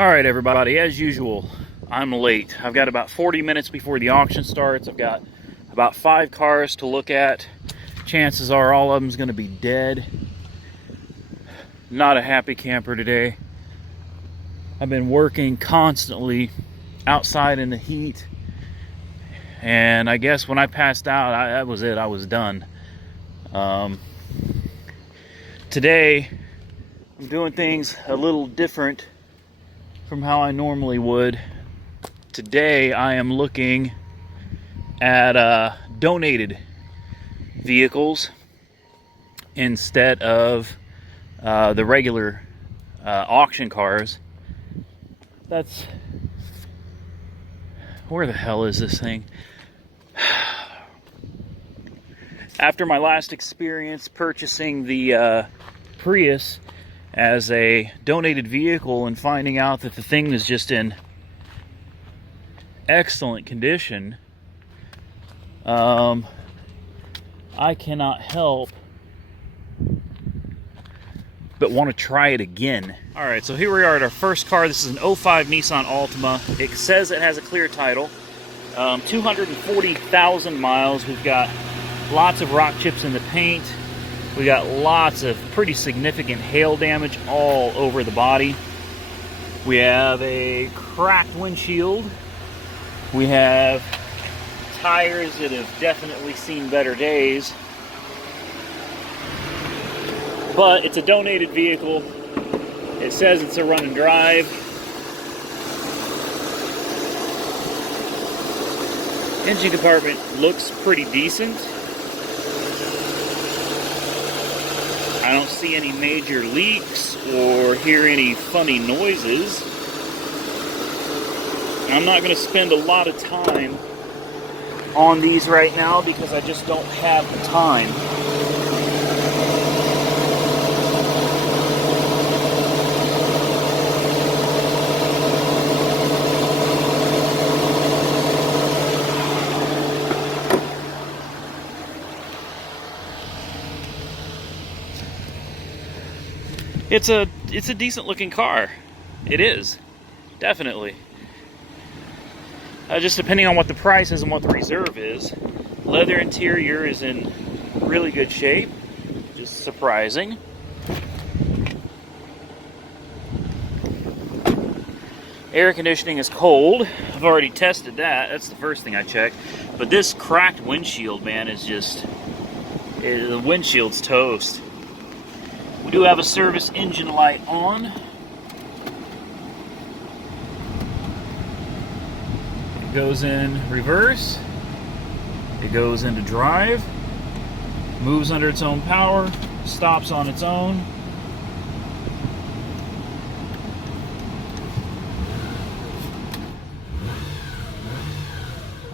Alright everybody, as usual, I'm late. I've got about 40 minutes before the auction starts. I've got about 5 cars to look at. Chances are all of them's going to be dead. Not a happy camper today. I've been working constantly outside in the heat. And I guess when I passed out, that was it. I was done. Today, I'm doing things a little different from how I normally would. Today I am looking at donated vehicles instead of the regular auction cars. That's... where the hell is this thing? After my last experience purchasing the Prius as a donated vehicle and finding out that the thing is just in excellent condition, I cannot help but want to try it again. Alright, so here we are at our first car. This is an 05 Nissan Altima. It says it has a clear title. 240,000 miles. We've got lots of rock chips in the paint. We got lots of pretty significant hail damage all over the body. We have a cracked windshield. We have tires that have definitely seen better days. But it's a donated vehicle. It says it's a run and drive. Engine compartment looks pretty decent. I don't see any major leaks or hear any funny noises. I'm not going to spend a lot of time on these right now because I just don't have the time. It's a decent looking car. It is, definitely. Just depending on what the price is and what the reserve is. Leather interior is in really good shape, just surprising. Air conditioning is cold. I've already tested that. That's the first thing I checked. But this cracked windshield, man, is just... the windshield's toast. We do have a service engine light on. It goes in reverse. It goes into drive. Moves under its own power. Stops on its own.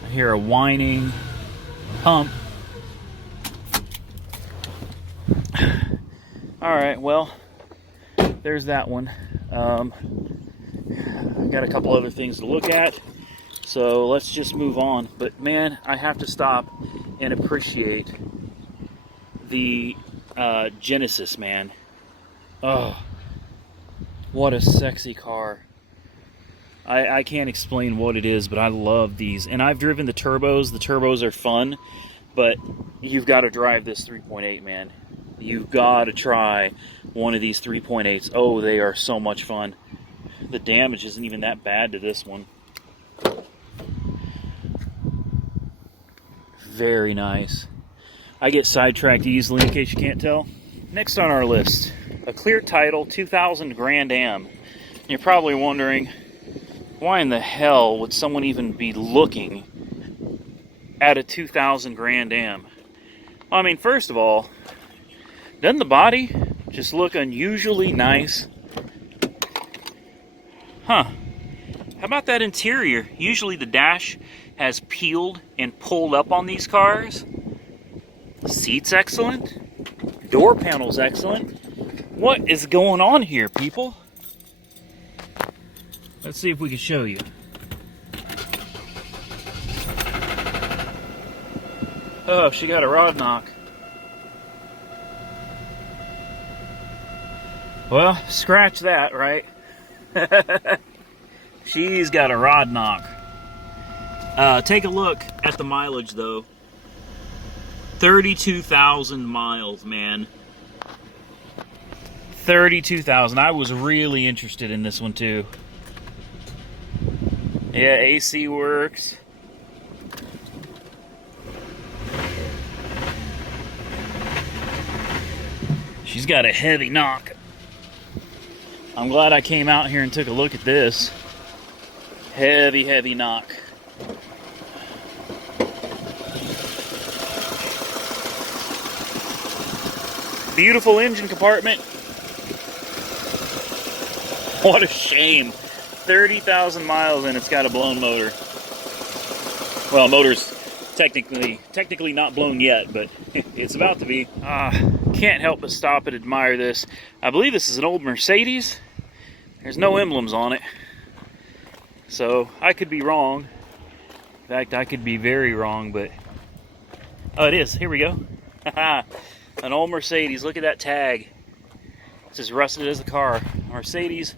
I hear a whining pump. Alright, well, there's that one. I've got a couple other things to look at, so let's just move on. But man, I have to stop and appreciate the Genesis, man. Oh, what a sexy car. I can't explain what it is, but I love these. And I've driven the turbos. The turbos are fun, but you've got to drive this 3.8, man. You've got to try one of these 3.8s. Oh, they are so much fun. The damage isn't even that bad to this one. Very nice. I get sidetracked easily, in case you can't tell. Next on our list, a clear title 2000 Grand Am. You're probably wondering, why in the hell would someone even be looking at a 2000 Grand Am? Well, I mean, first of all, doesn't the body just look unusually nice? Huh. How about that interior? Usually the dash has peeled and pulled up on these cars. Seat's excellent. Door panel's excellent. What is going on here, people? Let's see if we can show you. Oh, she got a rod knock. Well, scratch that, right? She's got a rod knock. Take a look at the mileage though. 32,000 miles, man. 32,000. I was really interested in this one too. Yeah, AC works. She's got a heavy knock. I'm glad I came out here and took a look at this. Heavy, heavy knock. Beautiful engine compartment. What a shame. 30,000 miles and it's got a blown motor. Well, motor's technically not blown yet, but it's about to be. Can't help but stop and admire this. I believe this is an old Mercedes. There's no emblems on it. So I could be wrong. In fact, I could be very wrong, but oh, it is. Here we go. An old Mercedes. Look at that tag. It's as rusted as the car. Mercedes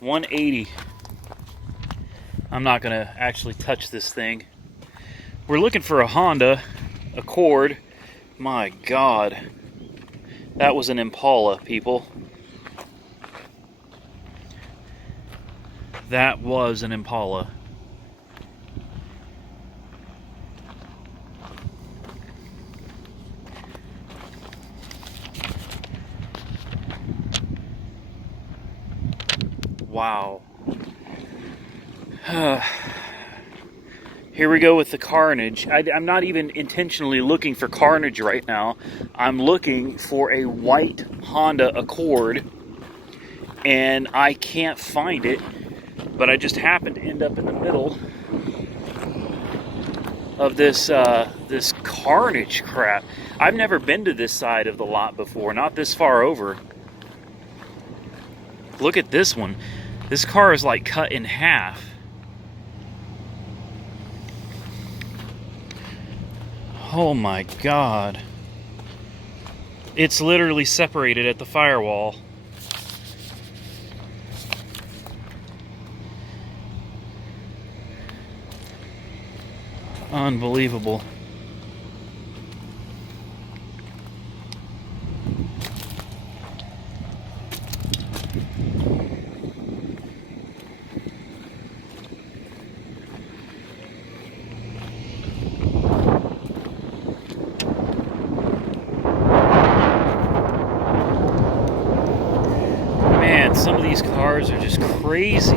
180. I'm not gonna actually touch this thing. We're looking for a Honda Accord. My God. That was an Impala, people. That was an Impala. Wow. Here we go with the Carnage. I'm not even intentionally looking for Carnage right now. I'm looking for a white Honda Accord, and I can't find it, but I just happened to end up in the middle of this this Carnage crap. I've never been to this side of the lot before, not this far over. Look at this one. This car is like cut in half. Oh my God. It's literally separated at the firewall. Unbelievable. Some of these cars are just crazy.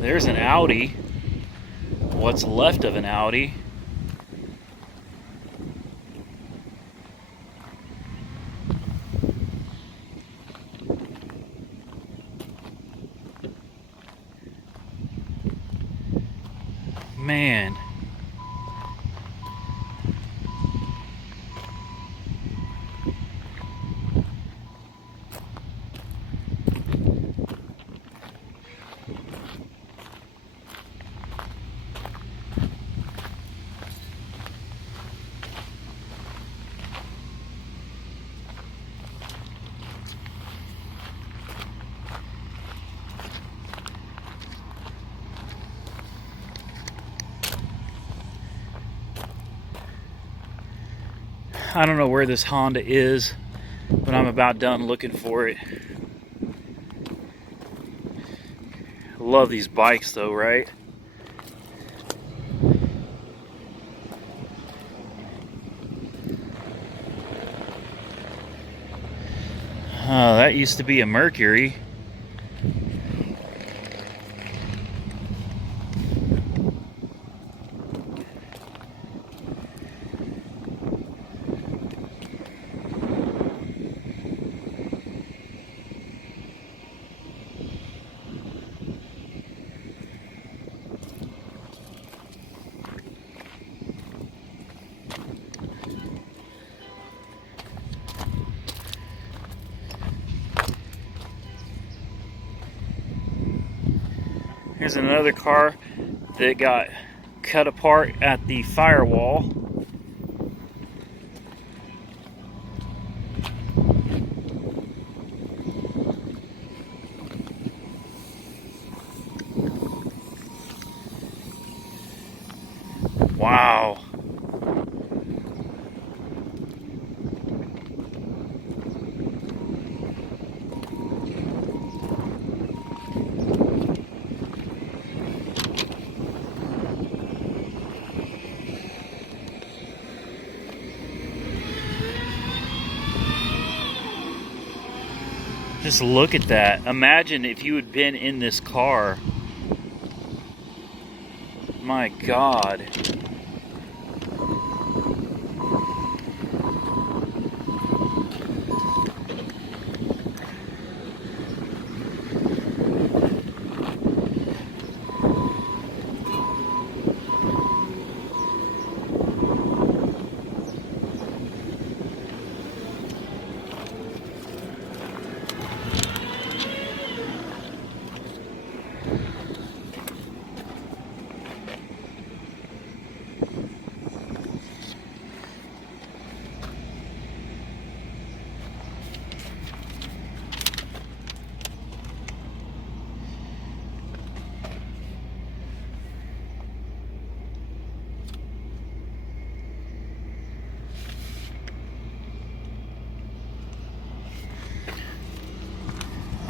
There's an Audi. What's left of an Audi. Man. I don't know where this Honda is, but I'm about done looking for it. Love these bikes though, right? Oh, that used to be a Mercury. Here's another car that got cut apart at the firewall. Just look at that. Imagine if you had been in this car. My God.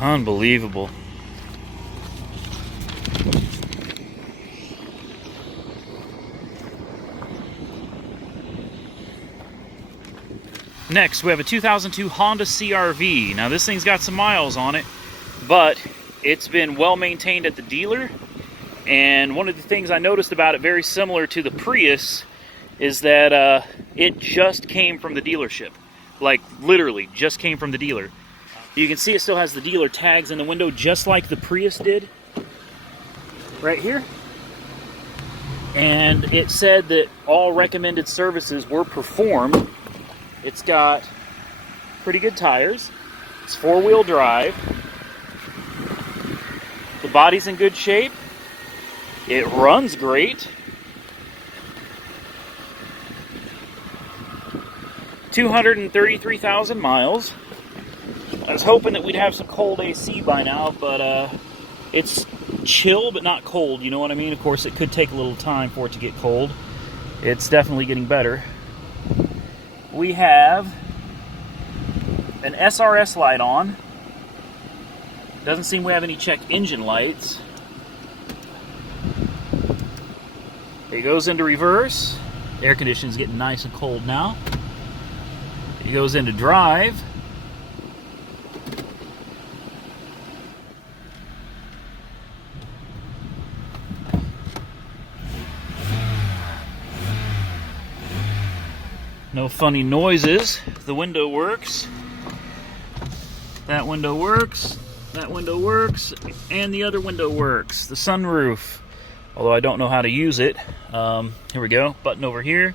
Unbelievable. Next, we have a 2002 Honda CRV. Now, this thing's got some miles on it, but it's been well maintained at the dealer. And one of the things I noticed about it, very similar to the Prius, is that it just came from the dealership. Like, literally, just came from the dealer. You can see it still has the dealer tags in the window, just like the Prius did. Right here. And it said that all recommended services were performed. It's got pretty good tires. It's four-wheel drive. The body's in good shape. It runs great. 233,000 miles. I was hoping that we'd have some cold AC by now, but it's chill but not cold, you know what I mean? Of course, it could take a little time for it to get cold. It's definitely getting better. We have an SRS light on. Doesn't seem we have any check engine lights. It goes into reverse. Air conditioning's getting nice and cold now. It goes into drive. No funny noises. The window works. That window works. That window works. And the other window works. The sunroof. Although I don't know how to use it. Here we go. Button over here.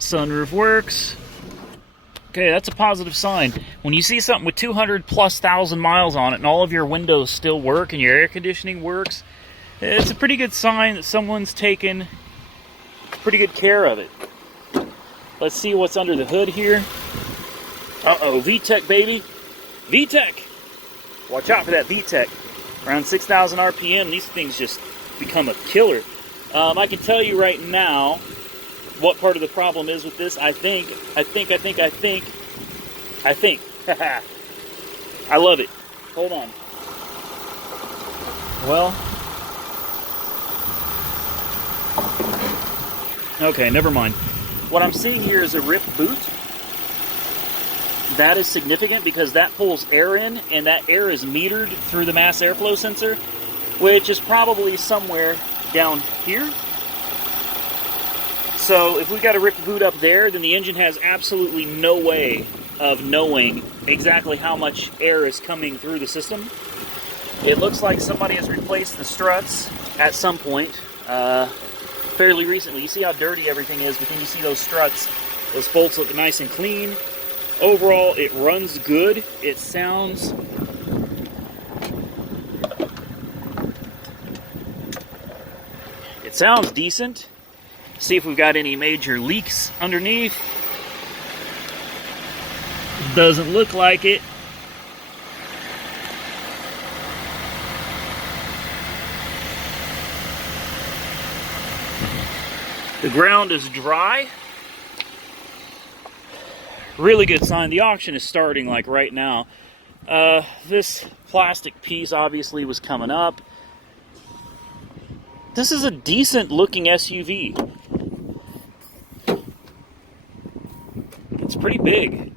Sunroof works. Okay, that's a positive sign. When you see something with 200,000+ miles on it and all of your windows still work and your air conditioning works, it's a pretty good sign that someone's taken pretty good care of it. Let's see what's under the hood here. Uh-oh, VTEC, baby. VTEC! Watch out for that VTEC. Around 6,000 RPM, these things just become a killer. I can tell you right now what part of the problem is with this. I think. I love it. Hold on. Well, okay, never mind. What I'm seeing here is a ripped boot. That is significant because that pulls air in, and that air is metered through the mass airflow sensor, which is probably somewhere down here. So if we've got a ripped boot up there, then the engine has absolutely no way of knowing exactly how much air is coming through the system. It looks like somebody has replaced the struts at some point. Fairly recently. You see how dirty everything is, but then you see those struts. Those bolts look nice and clean. Overall, it runs good. It sounds decent. See if we've got any major leaks underneath. Doesn't look like it. The ground is dry. Really good sign. The auction is starting like right now. This plastic piece obviously was coming up. This is a decent looking SUV. It's pretty big.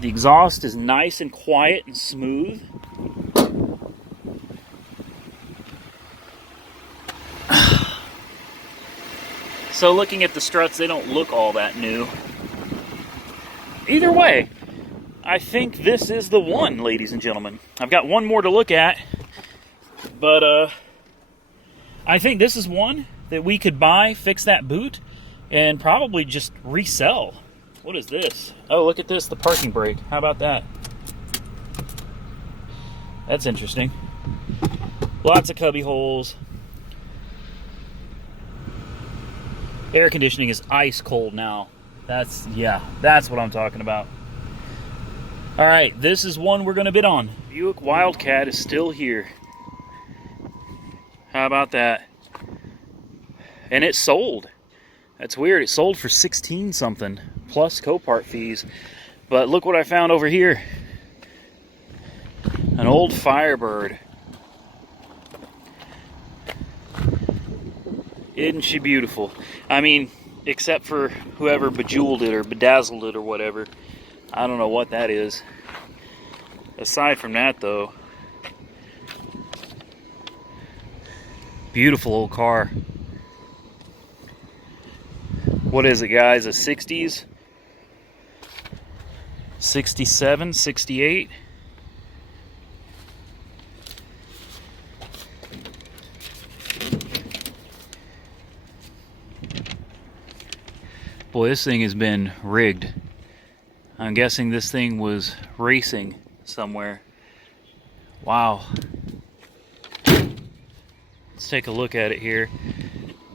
The exhaust is nice and quiet and smooth. So looking at the struts, they don't look all that new. Either way, I think this is the one, ladies and gentlemen. I've got one more to look at, but I think this is one that we could buy, fix that boot, and probably just resell. What is this? Oh, look at this, the parking brake. How about that? That's interesting. Lots of cubby holes. Air conditioning is ice cold now. That's what I'm talking about. All right, this is one we're gonna bid on. Buick Wildcat is still here. How about that? And it sold. That's weird. It sold for 16 something plus Copart fees. But look what I found over here. An old Firebird. Isn't she beautiful? I mean, except for whoever bejeweled it or bedazzled it or whatever. I don't know what that is. Aside from that, though, beautiful old car. What is it, guys? A 60s? 67, 68? Boy, this thing has been rigged. I'm guessing this thing was racing somewhere. Wow. Let's take a look at it here.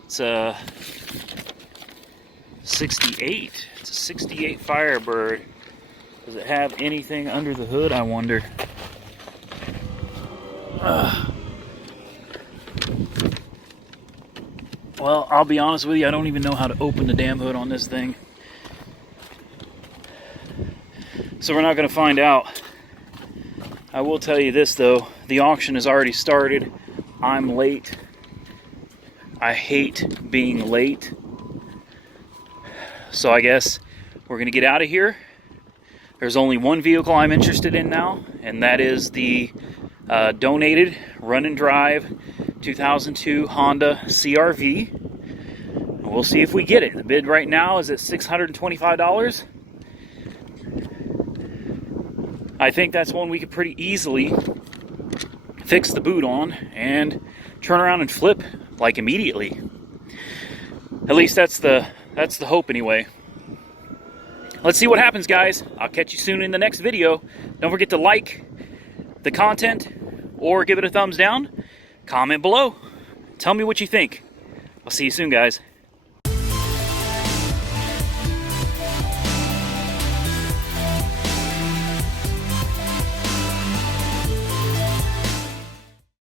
It's a 68. It's a 68 Firebird. Does it have anything under the hood, I wonder? Well, I'll be honest with you, I don't even know how to open the damn hood on this thing. So we're not going to find out. I will tell you this, though. The auction has already started. I'm late. I hate being late. So I guess we're going to get out of here. There's only one vehicle I'm interested in now, and that is the donated run and drive 2002 Honda CRV. We'll see if we get it. The bid right now is at $625. I think that's one we could pretty easily fix the boot on and turn around and flip like immediately. At least that's the hope anyway. Let's see what happens, guys. I'll catch you soon in the next video. Don't forget to like the content or give it a thumbs down. Comment below. Tell me what you think. I'll see you soon, guys.